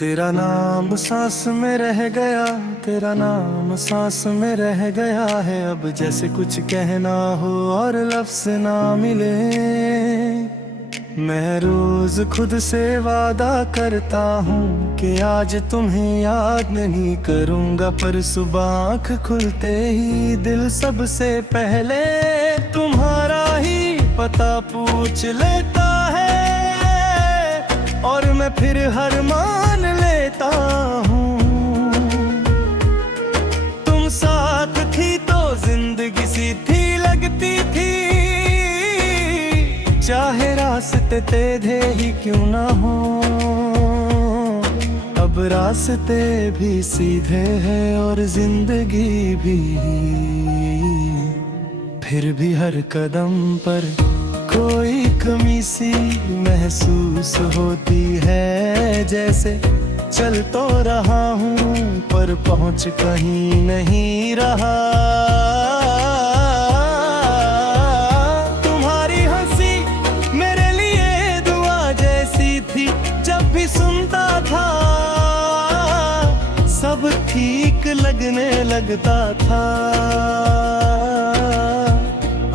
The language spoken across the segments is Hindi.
तेरा नाम सांस में रह गया, तेरा नाम सांस में रह गया है। अब जैसे कुछ कहना हो और लफ्ज़ ना मिले। मैं रोज खुद से वादा करता हूँ कि आज तुम्हें याद नहीं करूँगा, पर सुबह आँख खुलते ही दिल सबसे पहले तुम्हारा ही पता पूछ लेता है। और मैं फिर हार मान लेता हूँ। तुम साथ थी तो जिंदगी सी थी लगती थी, चाहे रास्ते तेरे ही क्यों ना हो। अब रास्ते भी सीधे हैं और जिंदगी भी, फिर भी हर कदम पर कोई कमी सी महसूस होती है। जैसे चल तो रहा हूँ पर पहुँच कहीं नहीं रहा। तुम्हारी हंसी मेरे लिए दुआ जैसी थी, जब भी सुनता था सब ठीक लगने लगता था।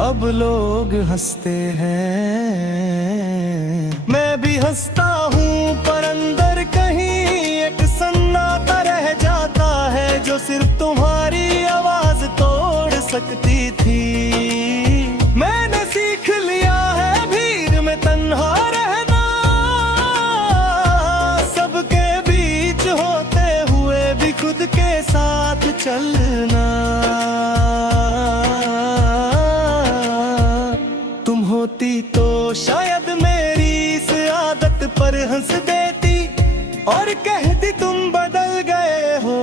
अब लोग हंसते हैं, मैं भी हंसता हूँ, पर अंदर कहीं एक सन्नाटा रह जाता है जो सिर्फ तुम्हारी आवाज तोड़ सकती थी। मैंने सीख लिया है भीड़ में तन्हा रहना, सबके बीच होते हुए भी खुद के साथ चलना। होती तो शायद मेरी इस आदत पर हंस देती और कहती तुम बदल गए हो।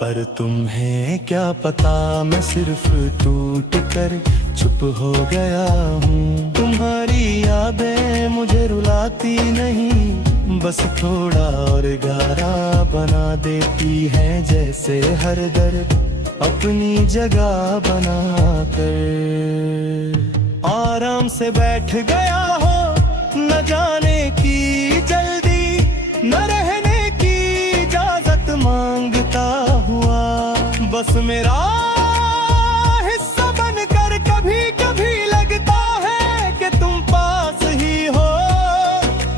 पर तुम्हें क्या पता मैं सिर्फ टूट कर चुप हो गया हूँ। तुम्हारी यादें मुझे रुलाती नहीं, बस थोड़ा और गहरा बना देती है। जैसे हर दर्द अपनी जगह बना कर आराम से बैठ गया हो। न जाने की जल्दी, न रहने की इजाजत मांगता हुआ, बस मेरा हिस्सा बनकर कभी कभी लगता है कि तुम पास ही हो।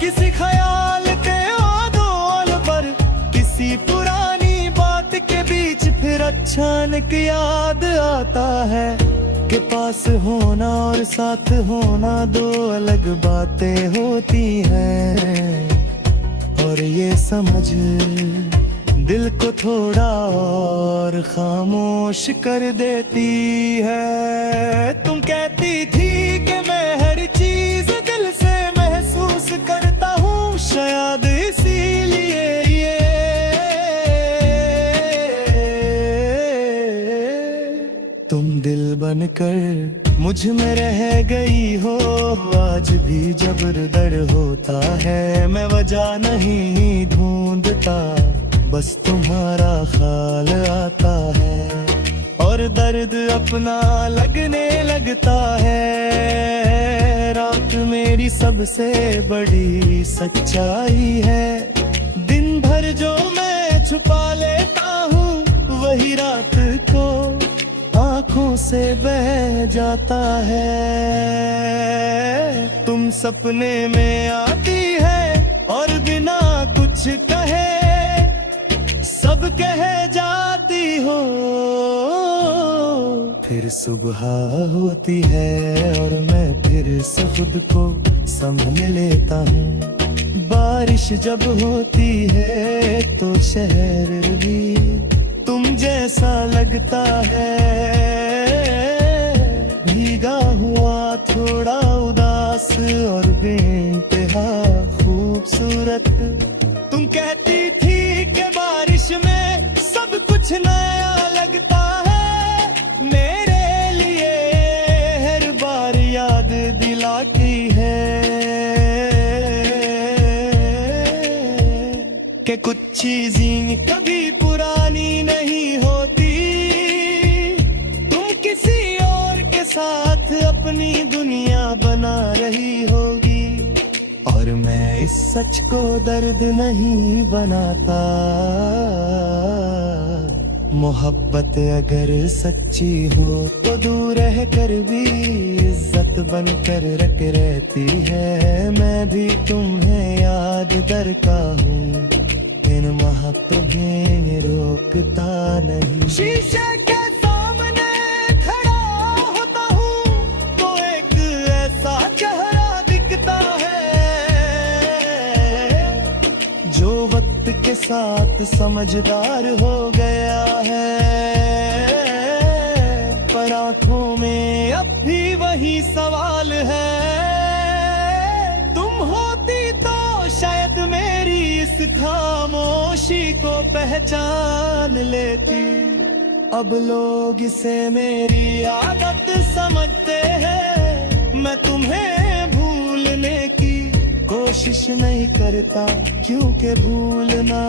किसी ख्याल के आदोल पर, किसी पुरानी बात के बीच फिर अचानक याद आता है कि पास होना और साथ होना दो अलग बातें होती हैं। और ये समझ दिल को थोड़ा और खामोश कर देती है। तुम कहती थी कि मैं हर चीज दिल से महसूस करता हूँ, शायद इसीलिए ये तुम दिल बनकर मुझ में रह गई हो। आज भी जबरदर होता है, मैं वजह नहीं ढूंढता, बस तुम्हारा ख्याल आता है और दर्द अपना लगने लगता है। रात मेरी सबसे बड़ी सच्चाई है, दिन भर जो मैं छुपा लेता हूँ वही रात को आँखों से बह जाता है। तुम सपने में आती है और बिना कुछ कहे सब कह जाती हो। फिर सुबह होती है और मैं फिर से खुद को संभाल लेता हूँ। बारिश जब होती है तो शहर भी तुम जैसा लगता है, भीगा हुआ थोड़ा उदास और बेइंतहा खूबसूरत। तुम कहती थी कि बारिश में सब कुछ नया लगता है, मेरे लिए हर बार याद दिलाती है कि कुछ चीजें कभी पुरानी नहीं होती। तुम किसी और के साथ अपनी दुनिया बना रही होगी और मैं इस सच को दर्द नहीं बनाता। मोहब्बत अगर सच्ची हो तो दूर रह कर भी इज्जत बनकर रख रहती है। मैं भी तुम्हें याद दरका हूँ, इन तुम्हें रोकता नहीं। शीशे के सामने खड़ा होता हूँ तो एक ऐसा चेहरा दिखता है जो वक्त के साथ समझदार हो गया है। पर आंखों में अब भी वही सवाल है, तुम होती तो शायद मेरी इस खामोशी को पहचान लेती। अब लोग इसे मेरी आदत समझते हैं, मैं तुम्हें भूलने की कोशिश नहीं करता, क्योंकि भूलना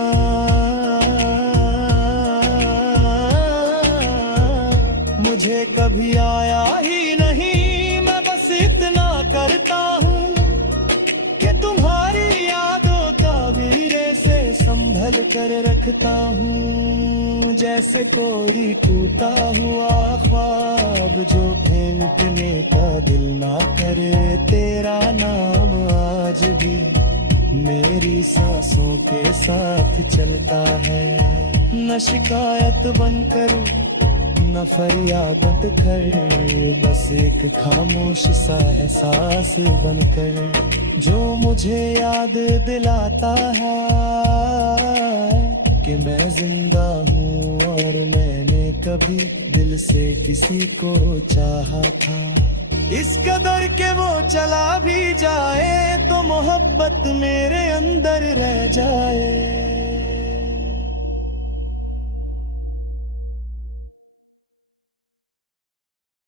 मुझे कभी आया ही नहीं। मैं बस इतना करता हूँ कि तुम्हारी यादों का वीरे से संभल कर रखता हूँ। जैसे कोई टूटा हुआ ख्वाब जो फेंकने का दिल ना करे, तेरा नाम आज भी मेरी सांसों के साथ चलता है। न शिकायत बनकर न फरियाद कर, बस एक खामोश सा एहसास बनकर जो मुझे याद दिलाता है कि मैं जिंदा हूँ और मैंने कभी दिल से किसी को चाहा था। इस कदर के वो चला भी जाए तो मोहब्बत मेरे अंदर रह जाए।